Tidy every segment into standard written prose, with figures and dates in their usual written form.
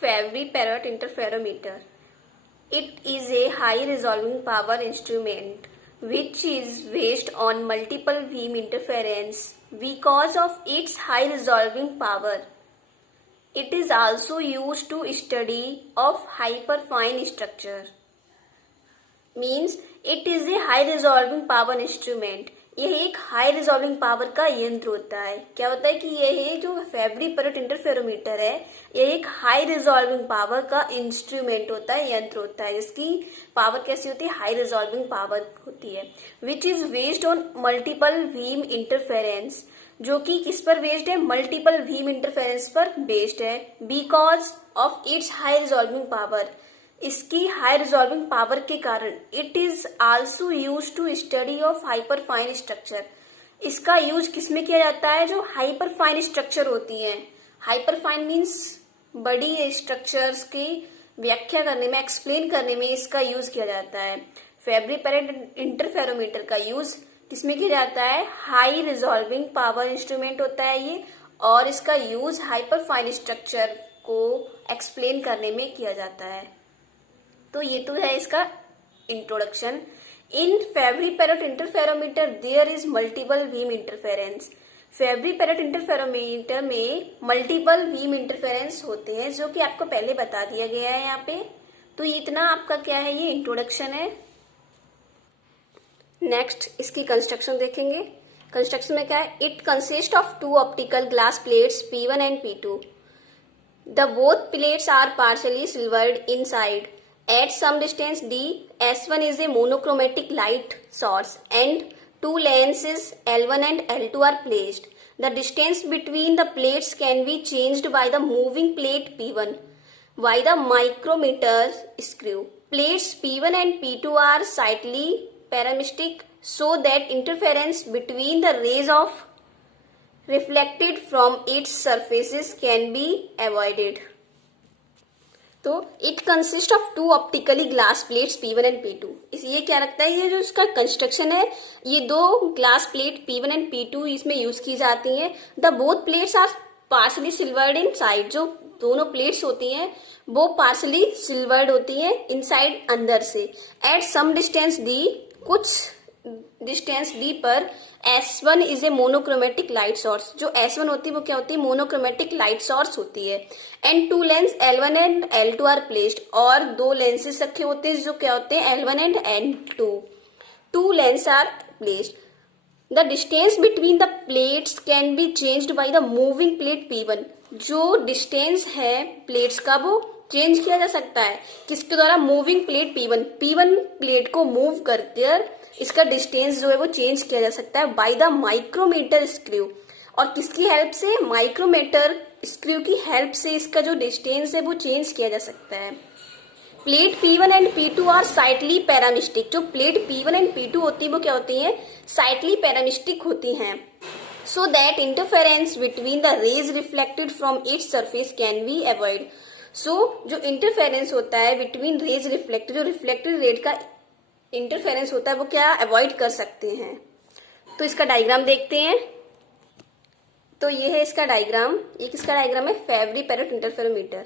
Fabry-Perot interferometer. It is a high resolving power instrument which is based on multiple beam interference. Because of its high resolving power, it is also used to study of hyperfine structure. Means it is a high resolving power instrument. यह एक high resolving power का यंत्र होता है. क्या होता है कि यह जो फेब्री-पेरोट इंटरफेरोमीटर है, यह एक हाई रिजॉल्विंग पावर का इंस्ट्रूमेंट होता है, यंत्र होता है. इसकी पावर कैसी होती है? हाई रिजॉल्विंग पावर होती है. Which is based on multiple beam interference, जो कि किस पर बेस्ड है? मल्टीपल बीम इंटरफेरेंस पर बेस्ड है. Because of its high resolving power, इसकी हाई रिजॉल्विंग पावर के कारण it is also use to study of hyperfine structure. इसका यूज किसमें किया जाता है? जो हाइपरफाइन स्ट्रक्चर होती है. हाइपरफाइन मीन्स बड़ी स्ट्रक्चर्स की व्याख्या करने में, एक्सप्लेन करने में इसका यूज किया जाता है. फेब्री-पेरोट इंटरफेरोमीटर का यूज किसमें किया जाता है? हाई रिजॉल्विंग पावर इंस्ट्रूमेंट होता है ये, और इसका यूज हाइपरफाइन स्ट्रक्चर को एक्सप्लेन करने में किया जाता है. तो ये तो है इसका introduction. In Fabry Perot interferometer there is multiple beam interference. Fabry Perot interferometer में मल्टीपल बीम इंटरफेरेंस होते हैं, जो कि आपको पहले बता दिया गया है यहाँ पे. तो इतना आपका क्या है? ये इंट्रोडक्शन है. नेक्स्ट इसकी कंस्ट्रक्शन देखेंगे. कंस्ट्रक्शन में क्या है? It consist of two optical glass plates P1 and P2. The both plates are partially silvered inside. At some distance d, S1 is a monochromatic light source and two lenses L1 and L2 are placed. The distance between the plates can be changed by the moving plate P1 by the micrometer screw. Plates P1 and P2 are slightly paramistic so that interference between the rays of reflected from its surfaces can be avoided. तो it consist of two optically glass plates P1 and P2. ये क्या रखता है? ये जो इसका construction है, ये दो glass plate P1 and P2 इसमें यूज की जाती हैं. The both plates are partially silvered inside. जो दोनों प्लेट्स होती हैं वो पार्सली सिल्वर्ड होती हैं इनसाइड, अंदर से. एट सम डिस्टेंस डी, कुछ डिस्टेंस डी पर S1 is a monochromatic light source. जो S1 होती है वो क्या होती है? मोनोक्रोमेटिक लाइट सोर्स होती है. And two lens L1 and L2 are placed. और दो लेंसेज रखे होते हैं जो क्या होते हैं? L1 and L2. Two lens are placed. The distance between the plates can be changed by the moving plate P1. जो डिस्टेंस है प्लेट्स का वो चेंज किया जा सकता है. किसके द्वारा? Moving plate P1. P1 plate को मूव करकर इसका डिस्टेंस जो है वो चेंज किया जा सकता है बाय द माइक्रोमीटर स्क्रू. और किसकी हेल्प से? माइक्रोमीटर स्क्रू की हेल्प से इसका जो डिस्टेंस है वो चेंज किया जा सकता है. Plate P1 and P2 are slightly prismatic. जो प्लेट P1 एंड P2 होती है वो क्या होती है? साइटली पैरामिस्टिक होती हैं. So that interference between the rays reflected from its surface can be avoid. So जो इंटरफेरेंस होता है बिटवीन रेज रिफ्लेक्टेड, जो रिफ्लेक्टेड रेज का इंटरफेरेंस होता है वो क्या अवॉइड कर सकते हैं. तो इसका डायग्राम देखते हैं. तो ये है इसका डायग्राम. ये किसका डायग्राम है? फेब्री-पेरोट इंटरफेरोमीटर.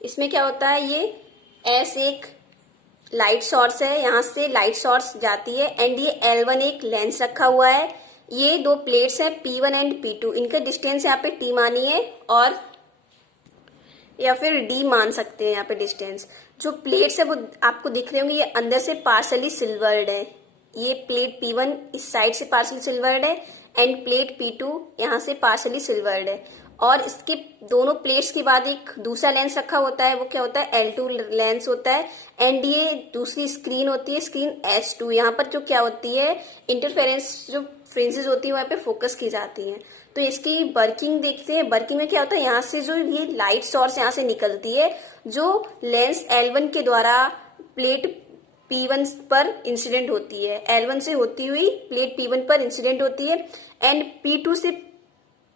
इसमें क्या होता है? ये ऐसे एक लाइट सोर्स है, यहाँ से लाइट सोर्स जाती है. एंड ये L1 एक लेंस रखा हुआ है. ये दो प्लेट्स हैं P1 एंड P2. इनका डिस्टेंस यहाँ पे T मानिए, और या फिर D मान सकते हैं यहाँ पे डिस्टेंस. जो प्लेट्स है वो आपको दिख रहे होंगे, ये अंदर से पार्सली सिल्वर्ड है. ये प्लेट P1 इस साइड से पार्सली सिल्वर्ड है एंड प्लेट P2 यहाँ से पार्सली सिल्वर्ड है. और इसके दोनों प्लेट्स के बाद एक दूसरा लेंस रखा होता है. वो क्या होता है? L2 लेंस होता है. एंड ये दूसरी स्क्रीन होती है, स्क्रीन S2. यहाँ पर जो क्या होती है? इंटरफेरेंस जो फ्रिंजेस होती है वहाँ पे फोकस की जाती है. तो इसकी वर्किंग देखते हैं. वर्किंग में क्या होता है? यहाँ से जो ये लाइट सोर्स यहाँ से निकलती है, जो लेंस L1 के द्वारा प्लेट P1 पर इंसिडेंट होती है. L1 से होती हुई प्लेट P1 पर इंसिडेंट होती है. एंड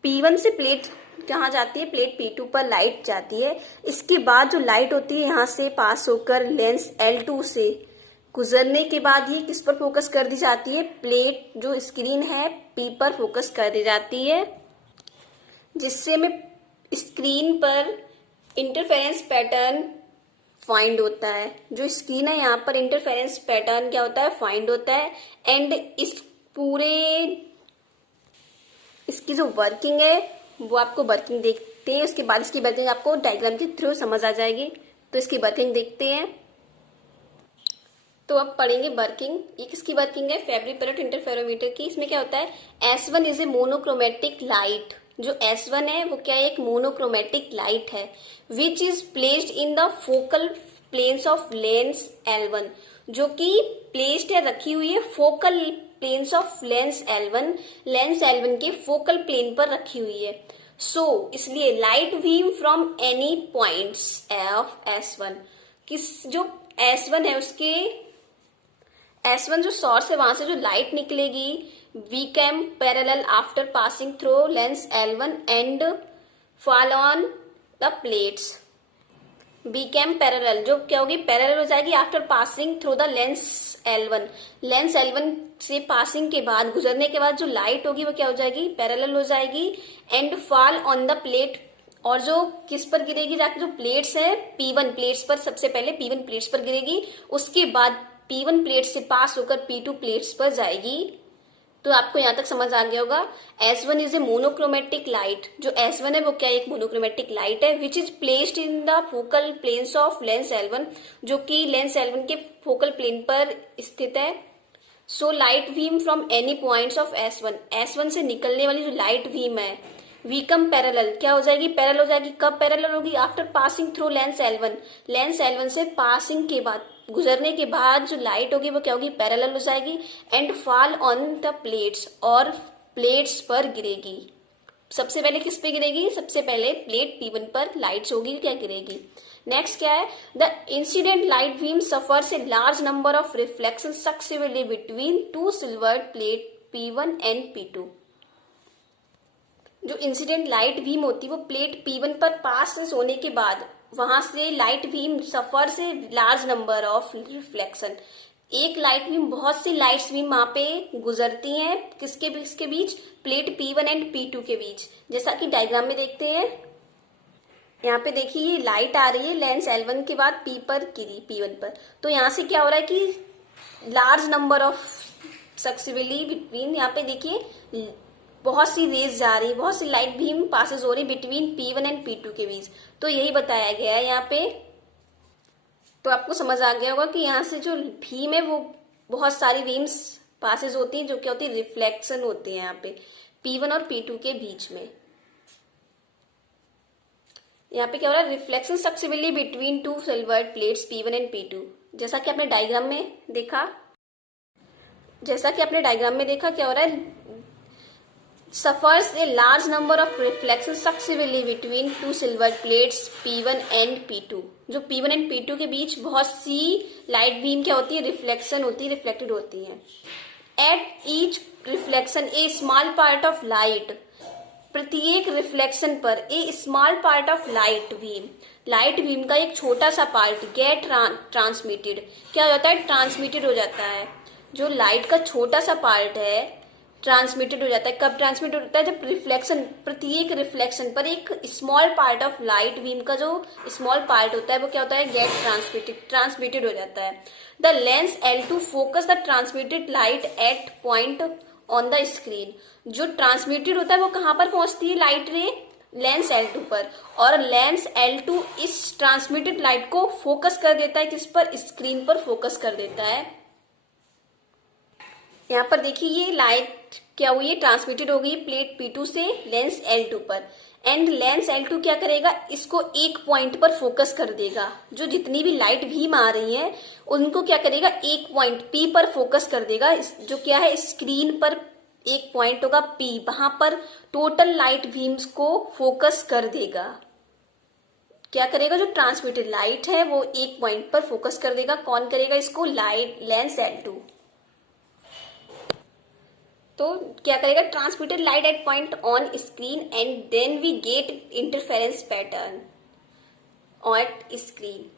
P1 से प्लेट कहाँ जाती है? प्लेट P2 पर लाइट जाती है. इसके बाद जो लाइट होती है यहाँ से पास होकर लेंस L2 से गुजरने के बाद ये किस पर फोकस कर दी जाती है? प्लेट जो स्क्रीन है P पर फोकस कर दी जाती है, जिससे हमें स्क्रीन पर इंटरफेरेंस पैटर्न फाइंड होता है। जो स्क्रीन है यहाँ पर इंटरफेरेंस पैटर्न क्या होता है, फाइंड होता है। एंड इस पूरे इसकी जो वर्किंग है वो आपको वर्किंग देखते हैं, उसके बाद इसकी वर्किंग आपको डायग्राम के थ्रू समझ आ जाएगी। तो इसकी वर्किंग देखते हैं। तो अब पढ़ेंगे वर्किंग। ये किसकी वर्किंग है, फेब्री पेरेट इंटरफेरोमीटर की। इसमें क्या होता है, S1 is a monochromatic light. जो S1 है वो क्या है, एक मोनोक्रोमेटिक लाइट है। Which is placed in the focal planes of lens L1, जो कि प्लेस्ड है, रखी हुई है focal planes of lens L1 के फोकल प्लेन पर रखी हुई है। इसलिए light beam from any points of S1, जो S1 है उसके S1 जो सोर्स है वहां से जो लाइट निकलेगी, became parallel after passing through lens L1 and fall on the plates. Became parallel जो क्या होगी, पैरेलल हो जाएगी after passing through the lens L1 से पासिंग के बाद, गुजरने के बाद जो लाइट होगी वो क्या हो जाएगी, पैरेलल हो जाएगी। And fall on the plate, और जो किस पर गिरेगी, जाके जो प्लेट्स है P1 प्लेट्स पर, सबसे पहले P1 प्लेट्स पर गिरेगी, उसके बाद P1 प्लेट से पास होकर P2 प्लेट्स पर जाएगी। तो आपको यहां तक समझ आ गया होगा। S1 is a monochromatic light. जो S1 है वो क्या है, एक मोनोक्रोमेटिक लाइट है। Which is placed in the focal planes of lens L1, जो कि लेंस L1 के फोकल प्लेन पर स्थित है। So light beam from any points of S1 से निकलने वाली जो लाइट बीम है, वी कम पैरेलल, क्या हो जाएगी, पैरेलल हो जाएगी। कब पैरेलल होगी, after passing through lens L1 से पासिंग के बाद, गुजरने के बाद जो लाइट होगी वो क्या होगी, पैरेलल हो जाएगी। And fall on the plates, और प्लेट्स पर गिरेगी। सबसे पहले किस पे गिरेगी, सबसे पहले प्लेट P1 पर लाइट्स होगी, क्या गिरेगी। नेक्स्ट क्या है, the incident light beam suffers a large number of reflection successively between two silvered plate P1 and P2। जो इंसिडेंट लाइट बीम होती है वो प्लेट P1 पर पास होने के बाद, वहां से लाइट बीम सफर से लार्ज नंबर ऑफ रिफ्लेक्शन, एक लाइट बीम, बहुत सी लाइट्स बीम वहां पे गुजरती हैं, किसके बीच, प्लेट P1 एंड P2 के बीच। जैसा कि डायग्राम में देखते हैं, यहाँ पे देखिए ये लाइट आ रही है लेंस L1 के बाद P पर गिरी, P1 पर। तो यहाँ से क्या हो रहा है कि large number of successively between, यहाँ पे देखिए बहुत सी रेज जा रही है, बहुत सी लाइट बीम पासेस हो रही बिटवीन P1 एंड P2 के बीच। तो यही बताया गया है यहाँ पे। तो आपको समझ आ गया होगा कि यहाँ से जो बीम है वो बहुत सारी बीम्स पासेस होती हैं, जो क्या होती है, रिफ्लेक्शन होती है यहाँ पे P1 और P2 के बीच में। यहाँ पे क्या हो रहा है, reflection successively between two silvered plates P1 and P2। जैसा कि आपने डायग्राम में देखा, क्या हो रहा है, suffers a large number of reflections successively between two silver plates P1 and P2। जो P1 एंड P2 के बीच बहुत सी लाइट बीम क्या होती है, रिफ्लेक्शन होती है, रिफ्लेक्टेड होती है। At each reflection a small part of light, प्रत्येक रिफ्लेक्शन पर a small part of light beam का एक छोटा सा पार्ट गेट ट्रांसमिटेड, क्या हो जाता है, ट्रांसमिटेड हो जाता है। जो लाइट का छोटा सा पार्ट है ट्रांसमिटेड हो जाता है। कब ट्रांसमिट होता है, जब प्रत्येक रिफ्लेक्शन पर एक small part of light beam का जो स्मॉल पार्ट होता है वो क्या होता है, गेट ट्रांसमिटेड हो जाता है। The lens L2 focus the transmitted light at point on the screen. जो ट्रांसमिटेड होता है वो कहां पर पहुंचती है लाइट रे, लेंस L2 पर, और लेंस L2 इस ट्रांसमिटेड लाइट को फोकस कर देता है, किस पर, स्क्रीन पर फोकस कर देता है। यहाँ पर देखिए ये लाइट क्या हुई है, ट्रांसमिटेड हो गई प्लेट P2 से लेंस L2 पर। एंड लेंस L2 क्या करेगा, इसको एक पॉइंट पर फोकस कर देगा। जो जितनी भी लाइट बीम आ रही है उनको क्या करेगा, एक पॉइंट P पर फोकस कर देगा। जो क्या है, स्क्रीन पर एक पॉइंट होगा P, वहां पर टोटल लाइट बीम्स को फोकस कर देगा। क्या करेगा, जो ट्रांसमिटेड लाइट है वो एक पॉइंट पर फोकस कर देगा। कौन करेगा इसको, लेंस L2। तो क्या करेगा, transmitted light at point on screen and then we get interference pattern on screen.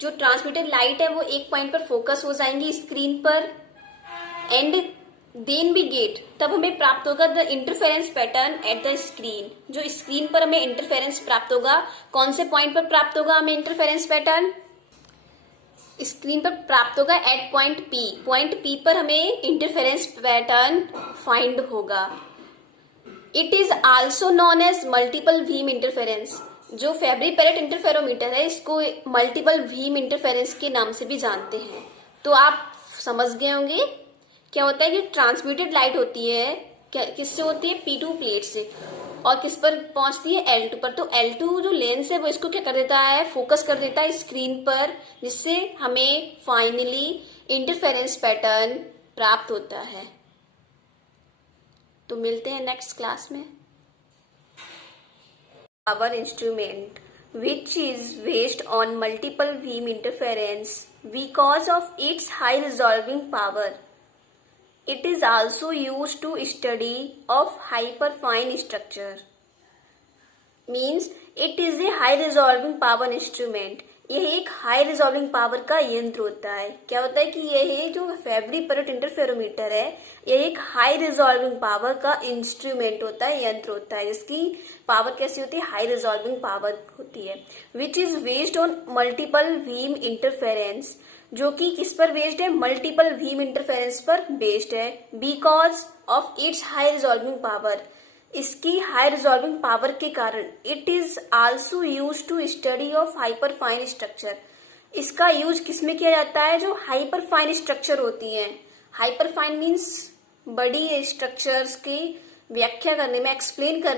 जो ट्रांसमिटेड लाइट है वो एक पॉइंट पर फोकस हो जाएंगी स्क्रीन पर, एंड देन वी गेट, तब हमें प्राप्त होगा the interference pattern at the screen, जो स्क्रीन पर हमें इंटरफेरेंस प्राप्त होगा। कौन से पॉइंट पर प्राप्त होगा हमें इंटरफेरेंस पैटर्न? स्क्रीन पर प्राप्त होगा at point P. Point P पर हमें इंटरफेरेंस पैटर्न फाइंड होगा। It is also known as multiple beam interference. जो फेबरी पैरेट इंटरफेरोमीटर है इसको मल्टीपल बीम इंटरफेरेंस के नाम से भी जानते हैं। तो आप समझ गए होंगे क्या होता है कि ट्रांसमिटेड लाइट होती है किससे होती है? P2 प्लेट से, और किस पर पहुंचती है? L2 पर। तो L2 जो लेंस है वो इसको क्या कर देता है? फोकस कर देता है स्क्रीन पर, जिससे हमें फाइनली इंटरफेरेंस पैटर्न प्राप्त होता है। तो मिलते हैं नेक्स्ट क्लास में। Our instrument, which is based on multiple beam interference because of its high resolving power. It is also used to study of hyperfine structure. Means it is a high resolving power instrument. यह एक high resolving power का यंत्र होता है। क्या होता है कि यह जो फेबरी पैरेट इंटरफेरोमीटर है यह एक हाई रिजॉल्विंग पावर का इंस्ट्रूमेंट होता है, यंत्र होता है, जिसकी पावर कैसी होती है? हाई रिजॉल्विंग पावर होती है। Which is based on multiple beam interference, जो कि किस पर बेस्ड है? मल्टीपल बीम इंटरफेरेंस पर बेस्ड है। Because of its high resolving power, इसकी हाई रिजॉल्विंग पावर के कारण it is also use to study of hyperfine structure. इसका यूज किसमें किया जाता है? जो हाइपर फाइन स्ट्रक्चर होती हैं। हाइपर फाइन मीन्स बड़ी स्ट्रक्चर्स की व्याख्या करने में, एक्सप्लेन करने